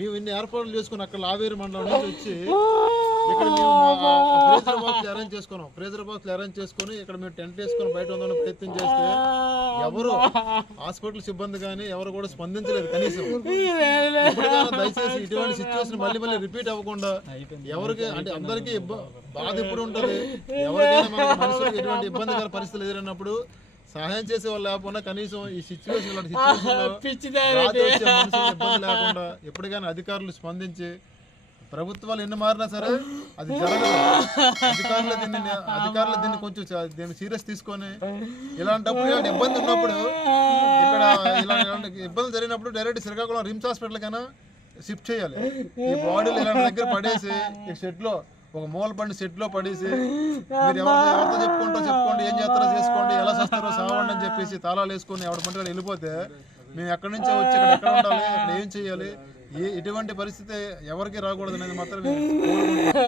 మేము ఇన్ని ఏర్పాట్లు చేసుకుని అక్కడ లావేరు మండలం నుంచి వచ్చి ఇక్కడ మేము ఫ్రీజర్ బాక్స్ అరేంజ్ చేసుకున్నాం. ఫ్రీజర్ బాక్స్ అరేంజ్ చేసుకుని ఇక్కడ మేము టెంట్ వేసుకొని బయట ఉందని ప్రయత్నం చేస్తే ఎవరు హాస్పిటల్ సిబ్బంది కానీ ఎవరు కూడా స్పందించలేదు కనీసం. దయచేసి ఇటువంటి సిచ్యువేషన్ మళ్ళీ మళ్ళీ రిపీట్ అవ్వకుండా ఎవరికి అంటే అందరికీ బాధ ఎప్పుడు ఉంటుంది? ఎవరికైనా ఎటువంటి ఇబ్బందికర పరిస్థితులు ఎదురైనప్పుడు సహాయం చేసే వాళ్ళు లేకుండా కనీసం ఈ సిచ్యువేషన్ లేకుండా ఎప్పటికైనా అధికారులు స్పందించి ప్రభుత్వాలు ఎన్ని మారినా సరే అది జరగదు. అధికారులు దీన్ని అధికారులు దీన్ని కొంచెం దీన్ని సీరియస్ తీసుకొని ఇలాంటప్పుడు ఇలాంటి ఇబ్బంది ఉన్నప్పుడు ఇక్కడ ఇలా ఇలాంటి ఇబ్బందులు జరిగినప్పుడు డైరెక్ట్ శ్రీకాకుళం రిమ్స్ హాస్పిటల్ కైనా షిఫ్ట్ చేయాలి. ఈ బాడీలు ఇలాంటి దగ్గర పడేసి ఈ షెడ్లో ఒక మూల పండి షెడ్లో పడేసి మీరు ఎవరితో ఎవరితో చెప్పుకుంటారో చెప్పుకోండి ఏం చేస్తారో చేసుకోండి ఎలా చేస్తారో సావండి అని చెప్పేసి తాళాలు వేసుకొని ఎవరి పంట వెళ్ళిపోతే మేము ఎక్కడి నుంచో వచ్చి ఇక్కడ ఎక్కడ ఉండాలి ఇక్కడ ఏం చేయాలి ఏ ఎటువంటి పరిస్థితి ఎవరికి రాకూడదు అనేది మాత్రం